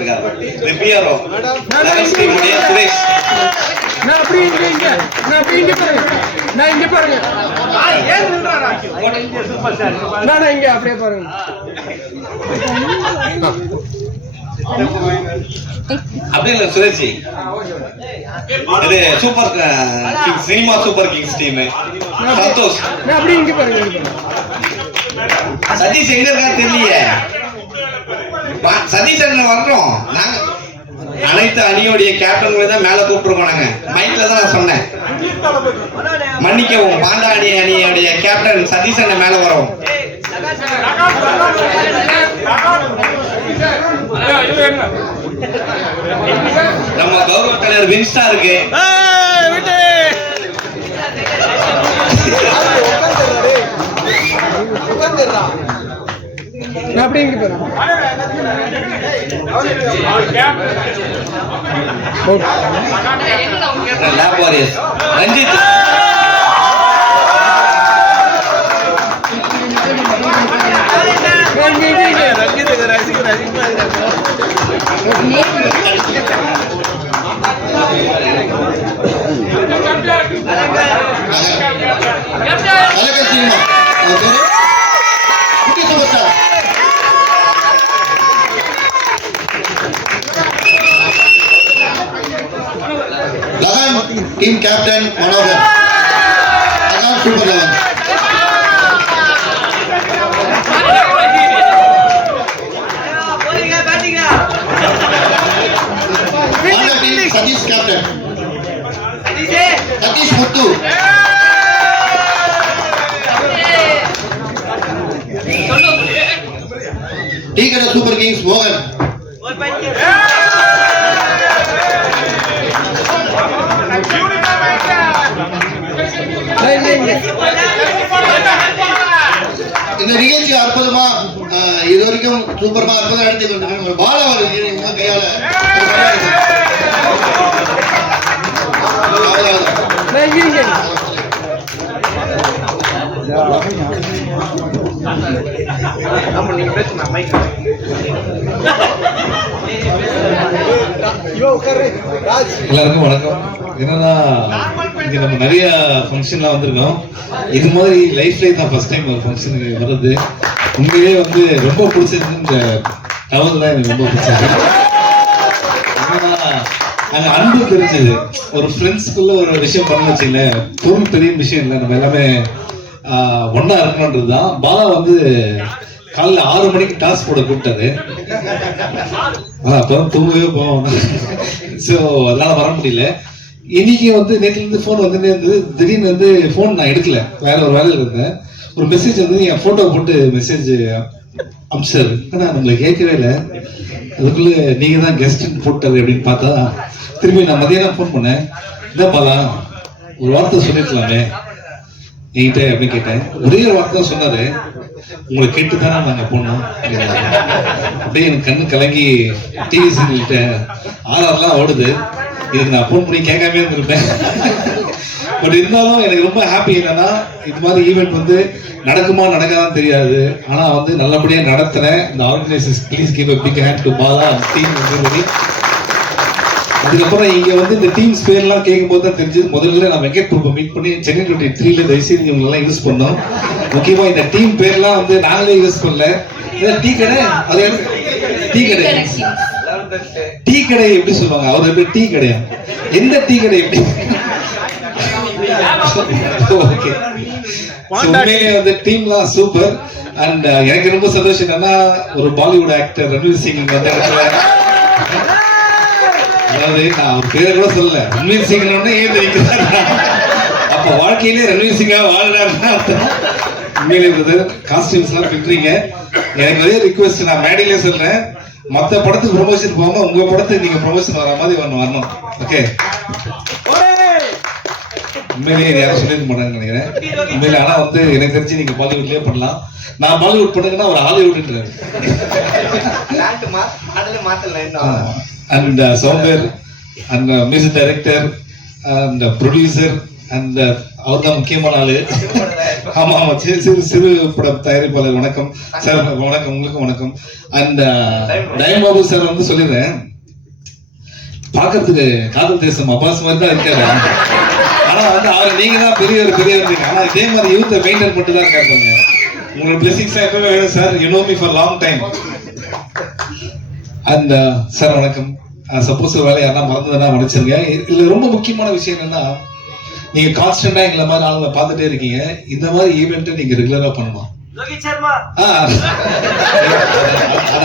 வந்திருக்காரு. The PRO eleventh team உடைய சுரேஷ். நான் அப்படி இங்க பாருங்க. நான் இங்க பாருங்க. ஏன் நின்றாரா? நான் இங்க அப்படியே பாருங்க. அப்படி இல்ல சுரேஷ், இது super kings, cinema super kings team. Santhosh நான் அப்படி இங்க பாருங்க. சதீஷ் எங்க இருக்கா தெரியலையே. சதீஷ் அண்ணன் வர்றோம். நாங்க அனைத்து அணியோடைய கேப்டன்களை தான் மேல கூப்பிட்டுருக்கோம். நாங்க மைக்ல தான் நான் சொன்னேன், மன்னிக்கவும். பாண்டா அணியோடைய கேப்டன் சதீஷ் அண்ணன் மேல வரோம். நம்ம கௌரவ தலைவர் வின்ஸ்டா இருக்கு. அப்படி இங்க பாருங்க. Lab warriors Ranjith. Team captain Manohar. Lagan Super 11. Panda team Satish captain. Satish Muthu. Tigara Super Kings Mohan. இந்த நிகழ்ச்சி அற்புதமா இது வரைக்கும் சூப்பரமா அற்புதம் நடத்தி கொண்டிருக்காங்க. பாலா கையால எல்லாருக்கும் வணக்கம். என்னன்னா இங்க நம்ம நிறைய ஃபங்க்ஷன்லாம் வந்திருக்கோம். இது மாதிரி லைஃப்ல தான் ஃபர்ஸ்ட் டைம் ஒரு ஃபங்க்ஷனுக்கு வர்றது. உண்மையிலே வந்து ரொம்ப பிடிச்சது இந்த டவர் தான் எனக்கு ரொம்ப பிடிச்சது. என்னன்னா அங்க அன்பு தெரிஞ்சது. ஒரு ஃப்ரெண்ட்ஸ்குள்ள ஒரு விஷயம் பண்ண வச்சுல பொருள் பெரிய விஷயம் இல்லை, நம்ம எல்லாமே ஒன்னா இருக்கணும்ன்றது தான். பாலா வந்து காலைல 6 மணிக்கு டாஸ் போட கூப்பிட்டாரு. அப்பதான் தூங்கவே போவோம். ஸோ அதனால வர முடியல. இன்னைக்கு வந்து நேற்றுல இருந்து ஃபோன் வந்துட்டே இருந்தது. திடீர்னு வந்து ஃபோன் நான் எடுக்கல, வேற ஒரு வேலையில் இருந்தேன். ஒரு மெசேஜ் வந்து என் போட்டோ போட்டு மெசேஜ் அம்சாரு. ஆனால் நம்மளை கேட்கவே இல்லை. அதுக்குள்ள நீங்க தான் கெஸ்ட் போட்டாரு அப்படின்னு பார்த்தா திரும்பி நான் மதியானம் ஃபோன் பண்ணேன். இதான் பாலா ஒரு வார்த்தை சொல்லிருக்கலாமே என்கிட்ட அப்படின்னு கேட்டேன். ஒரே ஒரு வார்த்தை தான் சொன்னாரு, உங்களை கேட்டு தானே நாங்க போனோம். அப்படியே எனக்கு கண்ணு கலங்கி டிவி சீரியல்கிட்ட ஆர்ஆர்லாம் ஓடுது. இதுக்கு நான் ஃபோன் பண்ணி கேட்காம இருந்திருப்பேன். பட் இருந்தாலும் எனக்கு ரொம்ப ஹாப்பி. என்னன்னா இது மாதிரி ஈவெண்ட் வந்து நடக்குமா நடக்காதான் தெரியாது, ஆனா வந்து நல்லபடியா நடத்துறேன். இந்த organisers please give a big hand to Bala team. அதுக்கப்புறம் இங்க வந்து இந்த டீம்ஸ் பேர்லாம் கேட்கும்போது தான் தெரிஞ்சது. முதல்ல நான் வெங்கட் பிரபு மீட் பண்ணி சென்னை 23ல தயவுசெய்து இவங்க எல்லாம் யூஸ் பண்ணோம். முக்கியமா இந்த டீம் பேர்லாம் வந்து நாங்களே யூஸ் பண்ணல. டீ கடை, அது டீ கடை, டீ கடை எப்படி சொல்லுவாங்க? அவர் எப்படி டீ கடையா? எந்த டீ கடை எப்படி? ஓகே, உண்மையிலே வந்து டீம்லாம் சூப்பர். அண்ட் எனக்கு ரொம்ப சந்தோஷம் என்னன்னா ஒரு பாலிவுட் ஆக்டர் ரன்வீர் சிங் வந்து அதாவது நான் ஒரு பேரை கூட சொல்லல, ரன்வீர் சிங் ஏன் தெரிவிக்கிறார். அப்ப வாழ்க்கையிலே ரன்வீர் சிங்கா வாழ்றாருன்னா உண்மையிலே காஸ்டியூம்ஸ் எல்லாம் பிடிக்கிறீங்க. எனக்கு ஒரே ரிக்வெஸ்ட், நான் மேடையிலே சொல்றேன், மற்ற படத்துக்கு ப்ரொமோஷன் போகாம உங்க படத்துக்கு நீங்க ப்ரொமோஷன் வர மாதிரி வரணும். ஓகே, உண்மையிலேயே யாரும் சொல்லிருக்க மாட்டாங்கன்னு நினைக்கிறேன். உண்மையில ஆனா வந்து எனக்கு தெரிஞ்சு நீங்க பாலிவுட்லயே பண்ணலாம். நான் பாலிவுட் பண்ணுங்கன்னா ஒரு ஹாலிவுட்ன்றாரு. and software and music director and producer and அவர் தான் முக்கியமான ஆளு. ஆமா ஆமா சிறு பட தயாரிப்பாளர் வணக்கம் சார். வணக்கம், உங்களுக்கும் வணக்கம். அண்ட் டைம் பாபு சார் வந்து சொல்லிடுறேன், பாக்கிறதுக்கு காதல் தேசம் அப்பாஸ் மாதிரி தான் இருக்காரு. ஆனா வந்து அவர் நீங்க தான் பெரியவர். ஆனா இதே மாதிரி யூத்தை மெயின்டைன் பண்ணிட்டு தான் இருக்காங்க. உங்களோட பிளெஸிங்ஸ் எப்பவுமே வேணும் sir. You know me for long time. And sir வணக்கம். சப்போஸ் வேலை யாரா மறந்ததுன்னா மன்னிச்சிருங்க. இதுல ரொம்ப முக்கியமான விஷயம் என்னன்னா, நீங்க கான்ஸ்டன்டா எங்களை மாதிரி ஆளுங்களை பார்த்துட்டே இருக்கீங்க. இந்த மாதிரி ஈவெண்ட்டை நீங்க ரெகுலரா பண்ணணும்.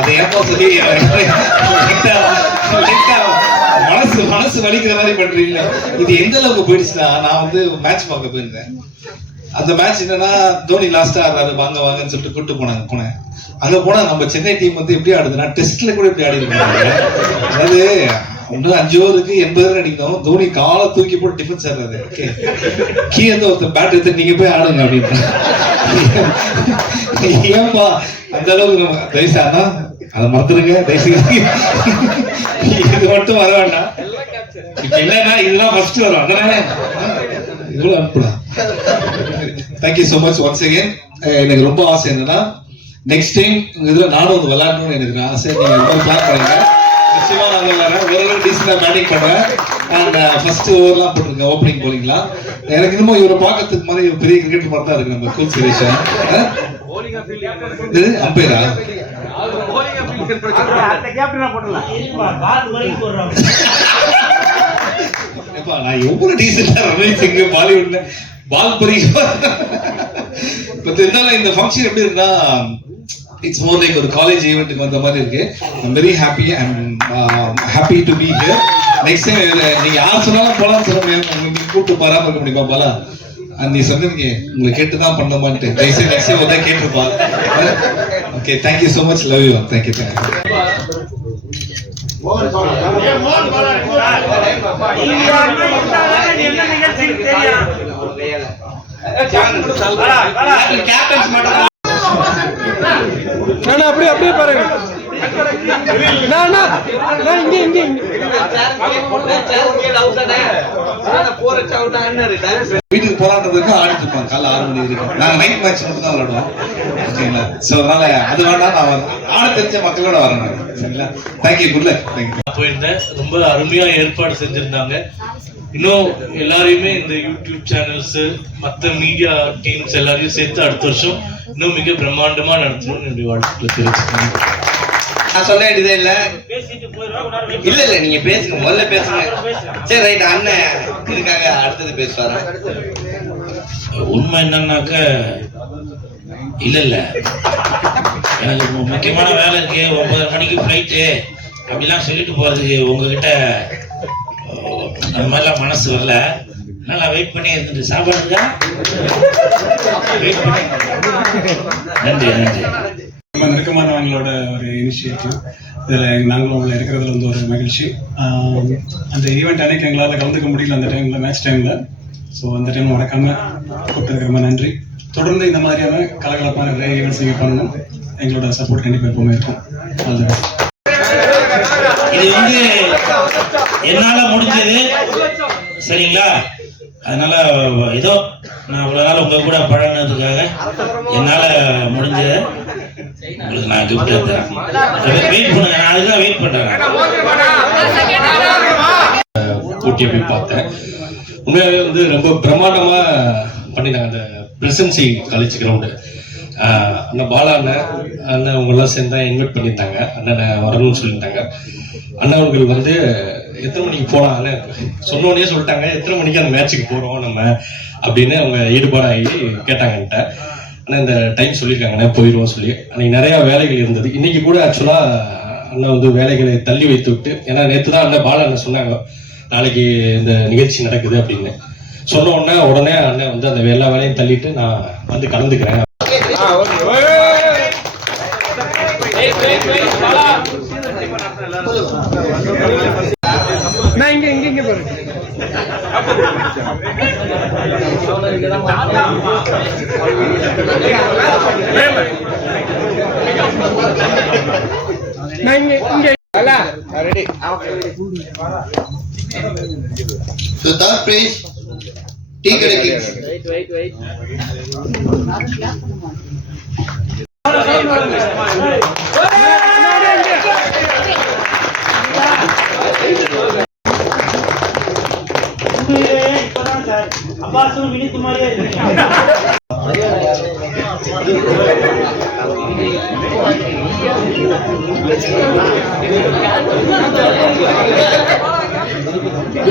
அதை ஏப்பா சொல்லி மனசு வலிக்கிற மாதிரி பண்றீங்களா? இது எந்த அளவுக்கு போயிடுச்சுன்னா, நான் வந்து மேட்ச் பார்க்க போயிருந்தேன். அந்த மேட்ச் என்னன்னா, தோனி லாஸ்டா ஆடுறாரு, வாங்கன்னு சொல்லிட்டு கூட்டு போனேன். அங்க போனா நம்ம சென்னை டீம் வந்து எப்படி ஆடுதுன்னா, டெஸ்ட்ல கூட எப்படி ஆடி இருக்காங்க. அதாவது ஒன்று 5 ஓவருக்கு 80 ரன் அடிக்கணும். தோனி காலை தூக்கி போட்டு டிஃபென்ஸ் ஆடுறாரு. கீ வந்து ஒருத்தர் பேட் எடுத்து நீங்க போய் ஆடுங்க அப்படின்னு. ஏன்பா அந்த அளவுக்கு நம்ம தயவுசானா அதை மறந்துருங்க தயவுசெய்து. இது மட்டும் வர வேண்டாம். இப்ப என்னன்னா இதுதான் ஃபர்ஸ்ட் வரும். அதனால இவ்வளவு அனுப்பலாம். Thank you so much once again. எனக்கு ரொம்ப ஆசை என்னன்னா, நெக்ஸ்ட் டைம் இதுல நானும் வந்து விளையாடணும்னு எனக்கு ஆசை. நீங்க ரொம்ப பிளான் பண்ணுங்க. நிச்சயமா நான் விளையாடுறேன். ஓரளவு டீசெண்டா பேட்டிங் பண்ணுவேன். அண்ட் ஃபர்ஸ்ட் ஓவர்லாம் போட்டுருங்க, ஓப்பனிங் போலிங்லாம். எனக்கு இன்னமும் இவரை பார்க்கறதுக்கு மாதிரி ஒரு பெரிய கிரிக்கெட் மாதிரி தான் இருக்கு நம்ம கூல் சுரேஷ். அம்பையரா நான் எவ்வளவு டீசெண்டா ரமேஷ் பாலிவுட்ல பால் பறிக்க. இந்த ஃபங்க்ஷன் எப்படி இருக்குன்னா, இட்ஸ் மோர் லைக் ஒரு காலேஜ் ஈவெண்ட்டுக்கு வந்த மாதிரி இருக்கு. I'm very happy. I'm happy to be here. Next time நீங்க யார் சொன்னாலும் போலாம்னு சொல்ல முடியாது. உங்களுக்கு கூப்பிட்டு பாராம இருக்க முடியுமா பாலா? நீ சொன்னீங்க உங்களை கேட்டுதான் பண்ணமான்ட்டு. தயவுசெய்து நெக்ஸ்ட் டைம் வந்து கேட்டுப்பா. Okay, thank you so much. Love you. Thank you. அப்படியே பாருங்க. வீட்டுக்கு போராட்டத்துக்கு ஆடிட்டு இருப்பாங்க காலைல 6 மணி வரைக்கும். நாங்க நைட் மேட்ச் மட்டும் தான் விளையாடுவோம். ஓகேங்களா? சோ அதனால அது வேண்டாம். நான் ஆட தெரிஞ்ச மக்களோட வரேன். சரிங்களா? தேங்க்யூ. Good luck. தேங்க்யூ. போயிருந்தேன். ரொம்ப அருமையா ஏற்பாடு செஞ்சிருந்தாங்க. இன்னும் எல்லாரையுமே இந்த யூடியூப் சேனல்ஸ், மற்ற மீடியா டீம்ஸ் எல்லாரையும் சேர்த்து அடுத்த வருஷம் இன்னும் மிக பிரம்மாண்டமா நடத்தணும்னு என்னுடைய வாழ்த்துக்களை தெரிவிச்சுக்கிறேன். நான் சொல்ல வேண்டியதே இல்ல. நீங்க பேசுங்க, முதல்ல பேசுங்க. சரி, ரைட். அண்ணன் இருக்காங்க, அடுத்தது பேசுவாரு. உண்மை என்னன்னாக்க, இல்ல எனக்கு முக்கியமான வேலை இருக்கு, 9 மணிக்கு ஃபிளைட்டு அப்படிலாம் சொல்லிட்டு போறதுக்கு உங்ககிட்ட அந்த மாதிரிலாம் மனசு வரல. நல்லா வெயிட் பண்ணி இருந்துட்டு சாப்பாடு இருக்கா? வெயிட் பண்ணி. நன்றி. ரொம்ப நெருக்கமானவங்களோட ஒரு இனிஷியேட்டிவ். இதில் நாங்களும் உள்ள இருக்கிறதுல வந்து ஒரு மகிழ்ச்சி. அந்த ஈவெண்ட் அன்னைக்கு எங்களால் கலந்துக்க முடியல அந்த டைமில், மேட்ச் டைமில். ஸோ அந்த டைம் மறக்காமல் கூப்பிட்டதுக்கு ரொம்ப நன்றி. தொடர்ந்து இந்த மாதிரியான கலகலப்பான நிறைய ஈவெண்ட்ஸ் நீங்கள் பண்ணணும். எங்களோட சப்போர்ட் கண்டிப்பாக எப்பவுமே இருக்கும். இது வந்து என்னால முடிஞ்சது, சரிங்களா? அதனால ஏதோ நான் இவ்வளவு நாள் உங்க கூட பழகினதுக்காக என்னால முடிஞ்சது உங்களுக்கு நான் கிஃப்ட் தரேன். வெயிட் பண்ணுங்க, நான் அதுதான் வெயிட் பண்றேன். போட்டியை போய் பார்த்தேன். உண்மையாகவே வந்து ரொம்ப பிரமாண்டமா பண்ணினாங்க. அந்த பிரசன்சி காலேஜ் கிரவுண்டு அண்ணன் பாலா அண்ணன் அவங்கெல்லாம் சேர்ந்தா இன்வைட் பண்ணியிருந்தாங்க. அண்ணனை வரணும்னு சொல்லியிருந்தாங்க. அண்ணா அவர்கள் வந்து எத்தனை மணிக்கு போனாங்க சொன்னோடனே சொல்லிட்டாங்க, எத்தனை மணிக்கு அந்த மேட்சுக்கு போகிறோம் நம்ம அப்படின்னு அவங்க ஈடுபாடாகி கேட்டாங்க என்கிட்ட. ஆனால் இந்த டைம் சொல்லியிருக்காங்கண்ணே போயிடுவோம் சொல்லி. அன்னைக்கு நிறையா வேலைகள் இருந்தது. இன்னைக்கு கூட ஆக்சுவலாக அண்ணன் வந்து வேலைகளை தள்ளி வைத்து விட்டு, ஏன்னா நேற்று தான் அண்ணன் பாலா அண்ணன் சொன்னாங்க நாளைக்கு இந்த நிகழ்ச்சி நடக்குது அப்படின்னு சொன்ன உடனே அண்ணன் வந்து அந்த எல்லா வேலையும் தள்ளிட்டு நான் வந்து கலந்துக்கிறேன். நான் இங்க பாருங்க. நான் இங்க ready. So third prize tea கடைக்கு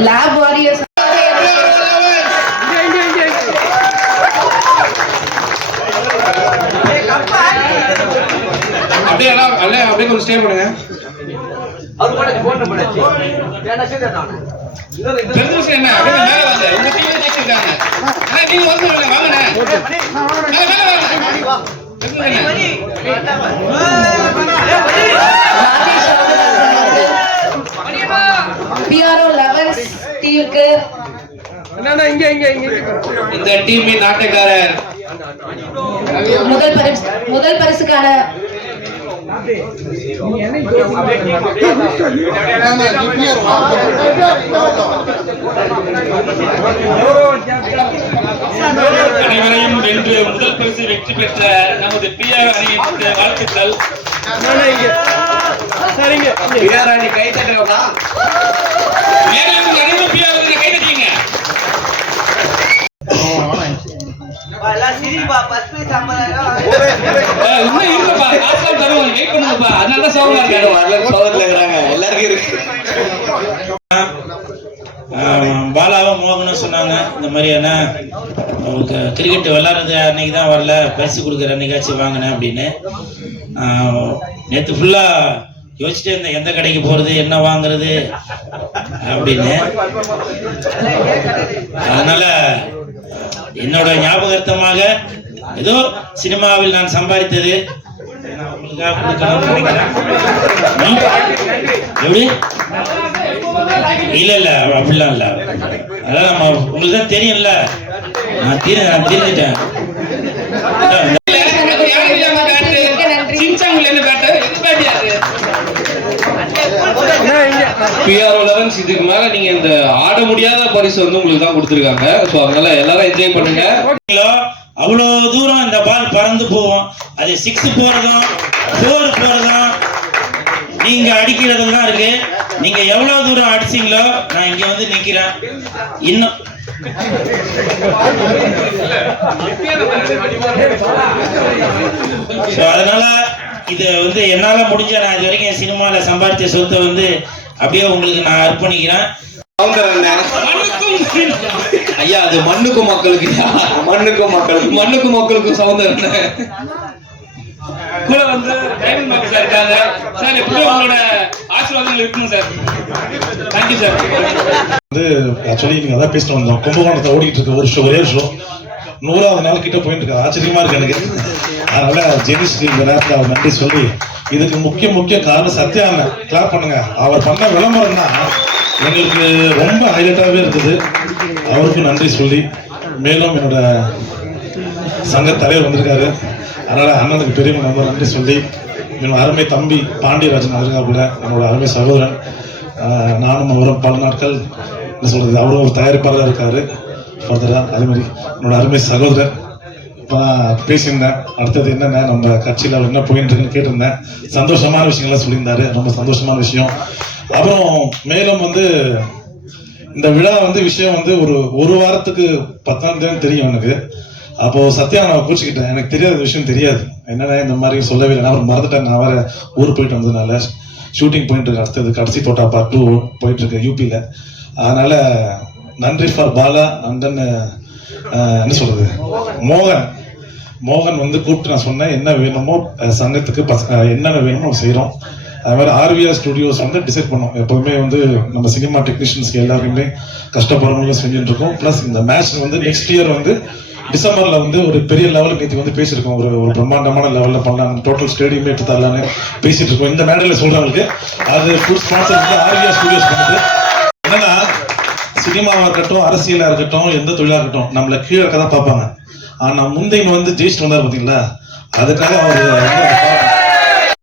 லேப் வாரியர்ஸ் அப்படியே கொஞ்சம் ஸ்டே பண்ணுங்க. தெரிஞ்ச விஷயம் என்ன? அப்படியே மேல வாங்க. உங்க டீம்ல ஜெயிச்சிருக்காங்க. நீங்க வந்து வாங்கண்ணே. மேல வாங்க. PRO 11 டீமுக்கு இந்த டீமின் நாட்டக்காரர் முதல் பரிசுக்கான அனைவரையும் வென்று முதல் பரிசு வெற்றி பெற்ற நமது PR அணியிற்கு வாழ்த்துக்கள். PR அணி கை தட்டுறவங்களா? அனைவரும் PR அணியை கை தட்டிங்க. இன்னும் இருக்குப்பா, காசுலாம் தருவோம், வெயிட் பண்ணுங்கப்பா. அதனால சோகமா இருக்காரு. சோதரில் இருக்கிறாங்க, எல்லாருக்கும் இருக்கு. பாலாவும் மோகனும் சொன்னாங்க இந்த மாதிரியான கிரிக்கெட் விளாட்றது அன்னைக்கு தான் வரல, பரிசு கொடுக்குற அன்னைக்காச்சும் வாங்கினேன் அப்படின்னு. நேற்று ஃபுல்லாக யோசிச்சுட்டே இருந்தேன் எந்த கடைக்கு போகிறது, என்ன வாங்குறது அப்படின்னு. அதனால என்னோட ஞாபகார்த்தமாக ஏதோ சினிமாவில் நான் சம்பாதித்தது உங்களுக்காக கொடுக்கணும்னு நினைக்கிறேன். எப்படி இல்ல அப்படிலாம் இல்ல, அதான் நம்ம உங்களுக்கு தான் தெரியும்ல, நான் தெரிஞ்சுட்டேன். PR 11 இதுக்கு மேல நீங்க இந்த ஆட முடியாத பரிசு வந்து உங்களுக்கு தான் கொடுத்துருக்காங்க. ஸோ அதனால எல்லாரும் என்ஜாய் பண்ணுங்க. அவ்வளோ தூரம் இந்த பால் பறந்து போவோம். அது 6 போறதும் 4 போறதும் நீங்க அடிக்கிறதுல தான் இருக்கு. நீங்க எவ்வளவு தூரம் அடிச்சீங்களோ நான் இங்க வந்து நிக்கிறேன். இன்னும் அதனால இது வந்து என்னால முடிஞ்ச நான் இது வரைக்கும் சினிமால சம்பாதிச்ச சொத்தை வந்து அப்படியே உங்களுக்கு நான் அர்ப்பணிக்கிறேன். ஐயா அது மண்ணுக்கும் மக்களுக்கு, மண்ணுக்கும் மக்களுக்கும் சவுந்தரன் கூட வந்து டைமண்ட் பாபு சார் இருக்காங்க. சார் எப்படியும் உங்களோட ஆசீர்வாதங்கள் இருக்கணும் சார். Thank you sir. வந்து ஆக்சுவலி நீங்க அதான் பேசிட்டு வந்தோம். கும்பகோணத்தை ஓடிட்டு இருக்க ஒரே ஷோ 100வது நாள் கிட்ட போயிட்டு இருக்கு. ஆச்சரியமா இருக்கு எனக்கு. அதனால ஜெனிஸ்க்கு இந்த நேரத்தில் அவர் நன்றி சொல்லி, இதுக்கு முக்கிய காரணம் சத்யா அண்ணன். கிளாப் பண்ணுங்க. அவர் பண்ண விளம்பரம் தான் எங்களுக்கு ரொம்ப ஹைலைட்டாகவே இருக்குது. அவருக்கும் நன்றி சொல்லி, மேலும் என்னோட சங்க தலைவர் வந்திருக்காரு, அதனால அண்ணனுக்கு பெரிய ரொம்ப நன்றி சொல்லி, என்னோட அருமை தம்பி பாண்டியராஜன் இருக்காப்புல, நம்மளோட அருமை சகோதரன். நானும் அவரும் பல நாட்கள் என்ன சொல்றது, அவரும் ஒரு தயாரிப்பாளராக இருக்காரு ஃபர்தரா. அதே மாதிரி என்னோட அருமை சகோதரர் இப்போ பேசியிருந்தேன். அடுத்தது என்னென்ன நம்ம கட்சியில் அவர் என்ன போயிட்டு இருக்குன்னு கேட்டிருந்தேன். சந்தோஷமான விஷயங்கள்லாம் சொல்லியிருந்தாரு, ரொம்ப சந்தோஷமான விஷயம். அப்புறம் மேலும் வந்து இந்த விழா வந்து விஷயம் வந்து ஒரு வாரத்துக்கு 10ஆம் தேதி தெரியும் எனக்கு. அப்போ சத்யா நான் கூச்சிக்கிட்டேன், எனக்கு தெரியாத விஷயம் தெரியாது என்னென்ன இந்த மாதிரி சொல்லவே இல்லை. நான் மறந்துட்டேன், நான் வேற ஊர் போயிட்டு வந்ததுனால ஷூட்டிங் போயிட்டு இருக்கு. அடுத்தது கடைசி தோட்டா பார்ட் 2 போயிட்டு இருக்கு யூபியில். அதனால நன்றி ஃபார் பாலா. அண்ட் தென் என்ன சொல்றது, மோகன் வந்து கூப்பிட்டு நான் சொன்னேன் என்ன வேணுமோ சங்கத்துக்கு என்னென்ன வேணுமோ செய்கிறோம். அது மாதிரி RVR ஸ்டுடியோஸ் வந்து டிசைட் பண்ணோம். எப்போதுமே வந்து நம்ம சினிமா டெக்னீஷியன்ஸ்க்கு எல்லாருக்குமே கஷ்டப்படுறவங்களும் செஞ்சுட்டு இருக்கோம். ப்ளஸ் இந்த மேட்ச் வந்து நெக்ஸ்ட் இயர் வந்து டிசம்பர்ல வந்து ஒரு பெரிய லெவலுக்கு நேற்று வந்து பேசியிருக்கோம். ஒரு பிரம்மாண்டமான லெவலில் பண்ணலாம், டோட்டல் ஸ்டேடியமே எடுத்து தரலான்னு பேசிட்டு இருக்கோம். இந்த மேடையில் சொல்றவங்களுக்கு அது ஃபுல் ஸ்பான்சர் வந்து RVR ஸ்டுடியோஸ் பண்ணுது. என்னன்னா சினிமாவாக இருக்கட்டும், அரசியலாக இருக்கட்டும், எந்த தொழிலாக இருக்கட்டும், நம்மளை கீழே தான் பார்ப்பாங்க. ஆனால் முந்தைய வந்து ஜெயிச்சுட்டு வந்தார் பார்த்தீங்களா, அதுக்காக அவர்